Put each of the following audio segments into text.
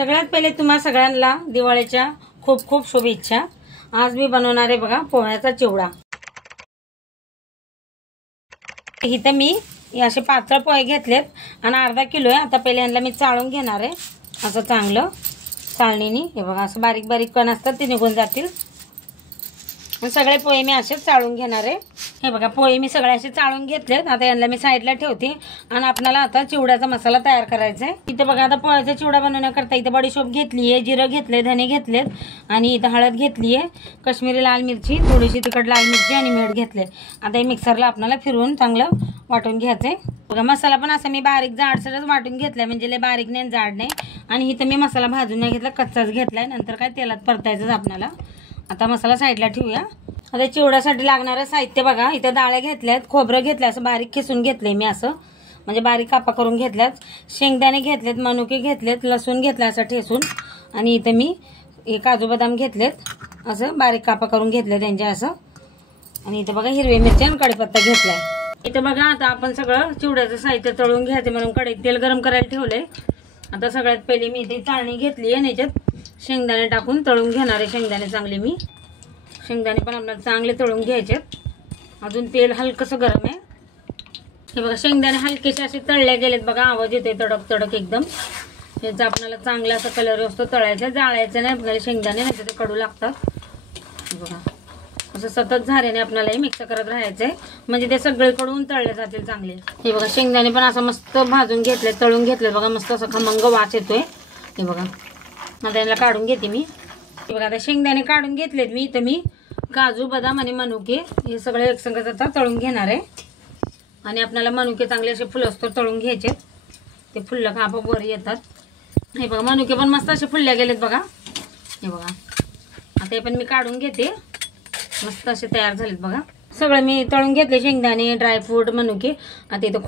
सगळ्यात पहिले तुम्हा सगळ्यांना दिवाळीच्या खूप खूप शुभेच्छा। आज मी बनवणार आहे बघा पोह्याचा चिवडा। इथे मी असे पातळ पोहे घेतलेत आणि अर्धा किलो आहे। आता पहिले यांना मी चाळून घेणार आहे असं चांगलं चाळणीने। हे बघा असं बारीक बारीक कण असतात ते निघून जातील। सगळे पोहे मी असे चाळून घेणार आहे। हे बघा पोहे मी सगळे असे चाळून घेतलेत। आता यांना मी साईडला ठेवते आणि आपल्याला आता चिवड्याचा मसाला तयार करायचा आहे। इथे बघा आता पोह्याचा चिवडा बनवण्याकरता इथे बडीशोप घेतली आहे, जिरं घेतले, धने घेतलेत आणि इथे हळद घेतली आहे, काश्मीरी लाल मिरची, थोडीशी तिखट लाल मिरची आणि मीठ घेतले। आता हे मिक्सरला आपल्याला फिरवून चांगलं वाटून घ्यायचंय। बघा मसाला पण असा मी बारीक जाडसरच वाटून घेतलाय, म्हणजे लय बारीक नाही जाड नाही। आणि इथे मी मसाला भाजून नाही घेतला, कच्चाच घेतलाय। नंतर काय तेलात परतायचं आपल्याला। आता मसाला साईडला ठेवूया। आता चिवड्यासाठी लागणारे साहित्य बघा, इथे डाळ्या घेतल्यात, खोबरं घेतलं असं बारीक खिसून घेतलंय मी असं, म्हणजे बारीक कापा करून घेतल्यात, शेंगदाणे घेतलेत, मनुके घेतलेत, लसूण घेतला असं ठेसून, आणि इथे मी हे काजू बदाम घेतलेत असं बारीक कापा करून घेतले त्यांचे असं। आणि इथे बघा हिरवी मिरची आणि कढीपत्ता घेतलाय। इथे बघा आता आपण सगळं चिवड्याचं साहित्य तळून घ्यायचं म्हणून कढईत तेल गरम करायला ठेवलंय। आता सगळ्यात पहिली मी इथे चाळणी घेतली आहे, याच्यात शेंगदाणे टाकून तळून घेणार आहे। शेंगदाणे चांगले मी शेंगदाणे पण आपल्याला चांगले तळून घ्यायचे। अजून तेल हलकसं गरम आहे। हे बघा शेंगदाणे हलकेसे असे तळले गेलेत बघा, आवाज येतोय तडक तडक एकदम। याचा आपल्याला चांगला असा कलर असतो तळायचा, जाळायचं नाही आपल्याला शेंगदाणे, नाही ते कडू लागतात। बघा असं सतत झाऱ्याने आपल्याला हे मिक्स करत राहायचंय, म्हणजे ते सगळीकडून तळले जातील चांगले। हे बघा शेंगदाणे पण असं मस्त भाजून घेतले, तळून घेतले बघा, मस्त असं खमंग वास येतोय। हे बघा आता याला काढून घेते मी। हे बघा आता शेंगदाणे काढून घेतलेत मी। इथं मी काजू बदाम आणि मनुके हे सगळे एकसंगत आता तळून घेणार आहे। आणि आपल्याला मनुके चांगले असे फुलस्तर तळून घ्यायचे, ते फुललं का आपोआप वर येतात। हे बघा मनुके पण मस्त असे फुलल्या गेलेत बघा। हे बघा आता हे पण मी काढून घेते, मस्त असे तयार झालेत बघा। सगळं मी तळून घेतले, शेंगदाणे, ड्रायफ्रूट, मनुके। आता इथं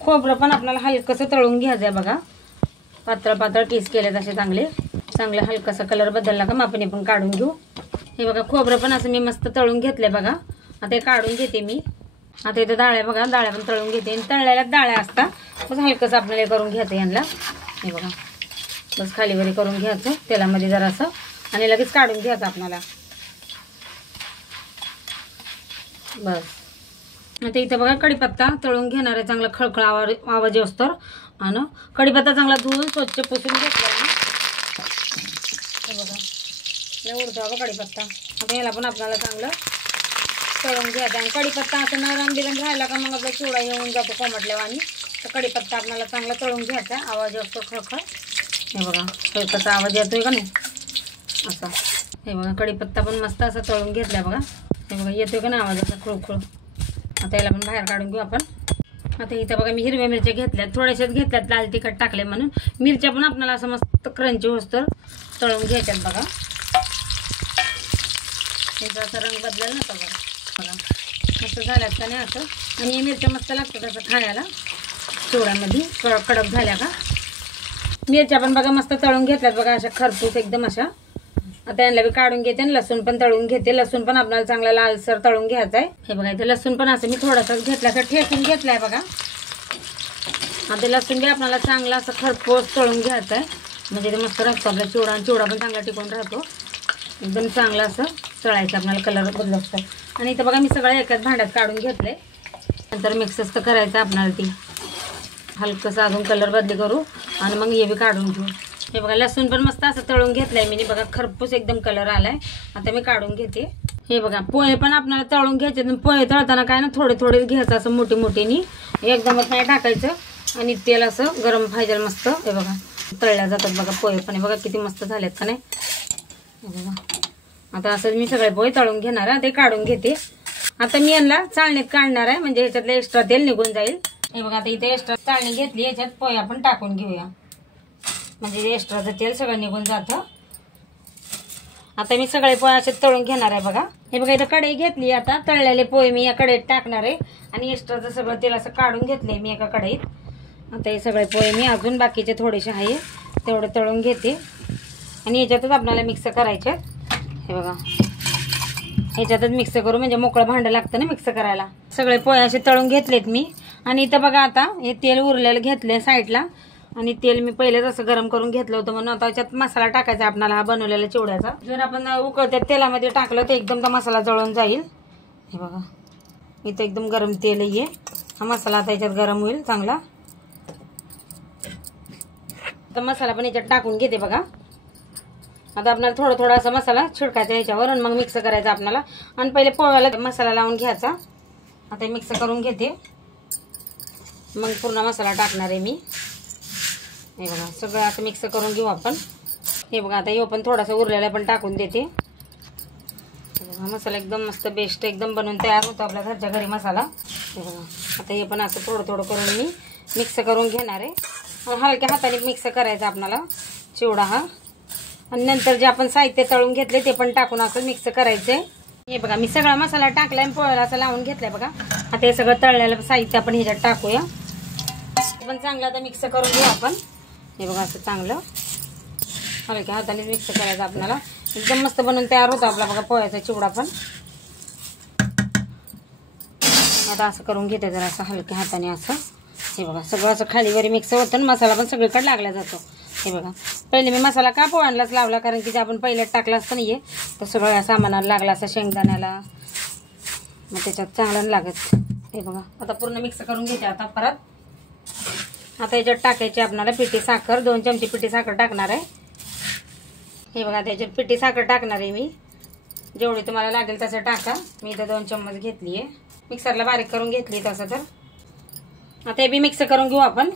खोबरं पण आपल्याला हलकसं तळून घ्यायचंय बघा, पातळ पातळ पीस केलेत असे चांगले हलकासा कलर बदलला का मग आपण हे पण काढून घेऊ। हे बघा खोबरं पण असं मी मस्त तळून घेतलंय बघा। आता हे काढून घेते मी। आता इथं डाळ्या बघा, डाळ्या पण तळून घेते, तळलेल्या डाळ्या असतात बस हलकसं आपल्याला करून घ्यायचं यांना। हे बघा बस खाली वरी करून घ्यायचं तेलामध्ये जरासं आणि लगेच काढून घ्यायचं आपल्याला बस। आता इथं बघा कढीपत्ता तळून घेणार आहे, चांगला खळखळ आवाज असतो। आणि कढीपत्ता चांगला धुवून स्वच्छ पुसून घेतला मी। हे बघा उडतो बघा कढीपत्ता। आता याला पण आपल्याला चांगलं तळून घ्यायचं। आणि कढीपत्ता असं नरम बिरम राहिला का मग आपला चिवडा येऊन जातो कोमटल्यावानी। तर कढीपत्ता आपल्याला चांगला तळून घ्यायचा, आवाज असतो खळखळ। हे बघा कसा आवाज येतोय का नाही असा। हे बघा कढीपत्ता पण मस्त असं तळून घेतलाय बघा। हे बघा येतोय का नाही आवाज असा खुळखुळ। आता याला पण बाहेर काढून घेऊ आपण। आता इथं बघा मी हिरव्या मिरच्या घेतल्यात, थोड्याशाच घेतल्यात, लाल तिखट टाकले म्हणून। मिरच्या पण आपल्याला असं मस्त क्रंची होस्तर तळून घ्यायच्यात बघा। याचा असा रंग बदलेल ना बघा मस्त झाल्यात का नाही असं। आणि हे मिरच्या मस्त लागतात असं खायला चिवड्यामध्ये कडक झाल्या का। मिरच्या पण बघा मस्त तळून घेतल्यात बघा, अशा खरपूस एकदम अशा। आता यांना बी काढून घेते आणि लसूण पण तळून घेते। लसूण पण आपल्याला चांगला लालसर तळून घ्यायचा आहे। हे बघा इथे लसूण पण असं मी थोडासा घेतला असं ठेचून घेतलाय बघा। आता लसूण बी आपल्याला चांगला असं खरपूस तळून घ्यायचा आहे, म्हणजे ते मस्त राहतो आपला चिवडा। आणि चिवडा पण चांगला टिकून राहतो, एकदम चांगला असं तळायचं आपल्याला, कलर बदलतो। आणि इथं बघा मी सगळं एकाच भांड्यात काढून घेतले, नंतर मिक्सच तर करायचं आपल्याला ती हलकंसं अजून कलर बदली करू आणि मग हे बी काढून घेऊ। हे बघा लसूण पण मस्त असं तळून घेतलंय मी बघा, खरपूस एकदम कलर आलाय। आता मी काढून घेते। हे बघा पोहे पण आपल्याला तळून घ्यायचे, पोहे तळताना काय ना थोडे थोडे घ्यायचं असं मोठी एकदमच नाही टाकायचं। आणि तेल असं गरम पाहिजे मस्त। हे बघा तळल्या जातात बघा पोहे पण, हे बघा किती मस्त झालेत का नाही। हे बघा आता असं मी सगळे पोहे तळून घेणार आहे, ते काढून घेते। आता मी यांना चाळणीत काढणार आहे, म्हणजे ह्याच्यातलं एक्स्ट्रा तेल निघून जाईल। हे बघा आता इथे एक्स्ट्रा चाळणी घेतली, याच्यात पोहे आपण टाकून घेऊया, म्हणजे एक्स्ट्राचं तेल सगळं निघून जातं। आता मी सगळे पोहे असे तळून घेणार आहे बघा। हे बघा इथं कढई घेतली, आता तळलेले पोहे मी या कढईत टाकणार आहे आणि एक्स्ट्राचं सगळं तेल असं काढून घेतलंय मी एका कढईत। आता हे सगळे पोहे मी अजून बाकीचे थोडेसे आहे तेवढे तळून घेते आणि याच्यातच आपल्याला मिक्स करायचे। हे बघा ह्याच्यातच मिक्स करू, म्हणजे मोकळं भांडं लागतं ना मिक्स करायला। सगळे पोहे असे तळून घेतलेत मी। आणि इथं बघा आता हे तेल उरलेलं घेतलंय साईडला आणि तेल मी पहिलेच असं गरम करून घेतलं होतं, म्हणून आता याच्यात मसाला टाकायचा आपल्याला हा बनवलेला चिवड्याचा. जर आपण उकळत्या तेलामध्ये टाकलं तर एकदम तो मसाला जळून जाईल. हे बघा इथं एकदम गरम तेल आहे. हा मसाला आता याच्यात गरम होईल चांगला. तर मसाला पण याच्यात टाकून घेते बघा. आता आपल्याला थोडा थोडा असा मसाला छिडकायचा याच्यावर आणि मग मिक्स करायचा आपल्याला. आणि पहिले पोळ्याला मसाला लावून घ्यायचा. आता मिक्स करून घेते, मग पूर्ण मसाला टाकणार आहे मी. हे बघा सगळं असं मिक्स करून घेऊ आपण. हे बघा आता हे पण थोडासा उरलेला पण टाकून देते. हा मसाला एकदम मस्त बेस्ट एकदम बनवून तयार होतो आपल्या घरच्या घरी मसाला. हे बघा आता हे पण असं थोडं थोडं करून मी मिक्स करून घेणार आहे. हलक्या हाताने मिक्स करायचा आपल्याला चिवडा हा. आणि नंतर जे आपण साहित्य तळून घेतले ते पण टाकून असं मिक्स करायचंय. हे बघा मी सगळा मसाला टाकलाय आणि पोळ्याला असं लावून घेतलाय बघा. आता हे सगळं तळलेलं साहित्य आपण ह्याच्यात टाकूया. पण चांगलं आता मिक्स करून घेऊ आपण. हे बघा असं चांगलं हलक्या हाताने मिक्स करायचं आपल्याला. एकदम मस्त बनवून तयार होतो आपला बघा पोळ्याचा चिवडा पण. आता असं करून घेते जरा असं हलक्या हाताने असं. हे बघा सगळं असं खाली वरी मिक्स होतं आणि मसाला पण सगळीकडे लागला जातो. हे बघा पहिले मी मसाला का पोळ्यांनाच लावला, कारण की जे आपण पहिल्यात टाकला असतं नाहीये तर सगळ्या सामानाला लागला असं शेंगदाण्याला, मग त्याच्यात चांगलं लागत. हे बघा आता पूर्ण मिक्स करून घेते आता परत. आता याच्यात टाकायची आपल्याला पिठी साखर. 2 चमचे पिठी साखर टाकणार आहे. हे बघा त्याच्यात पिठी साखर टाकणार आहे मी. जेवढी तुम्हाला लागेल तसं टाका. मी इथं 2 चम्मच घेतली आहे. मिक्सरला बारीक करून घेतली तसं तर. आता हे बी मिक्स करून घेऊ आपण.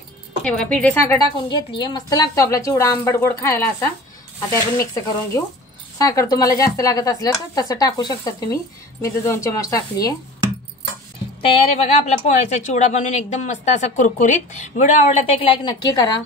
हे बघा पिठी साखर टाकून घेतली आहे. मस्त लागतो आपला चिवडा आंबट गोड खायला असा. आता आपण मिक्स करून घेऊ. साखर तुम्हाला जास्त लागत असलं तर तसं टाकू शकता तुम्ही. मी तर 2 चम्मच टाकली आहे. तयार आहे बघा आपला पोळ्याचा चिवडा बनवून एकदम मस्त असा कुरकुरीत. व्हिडिओ आवडला तर एक लाईक नक्की करा.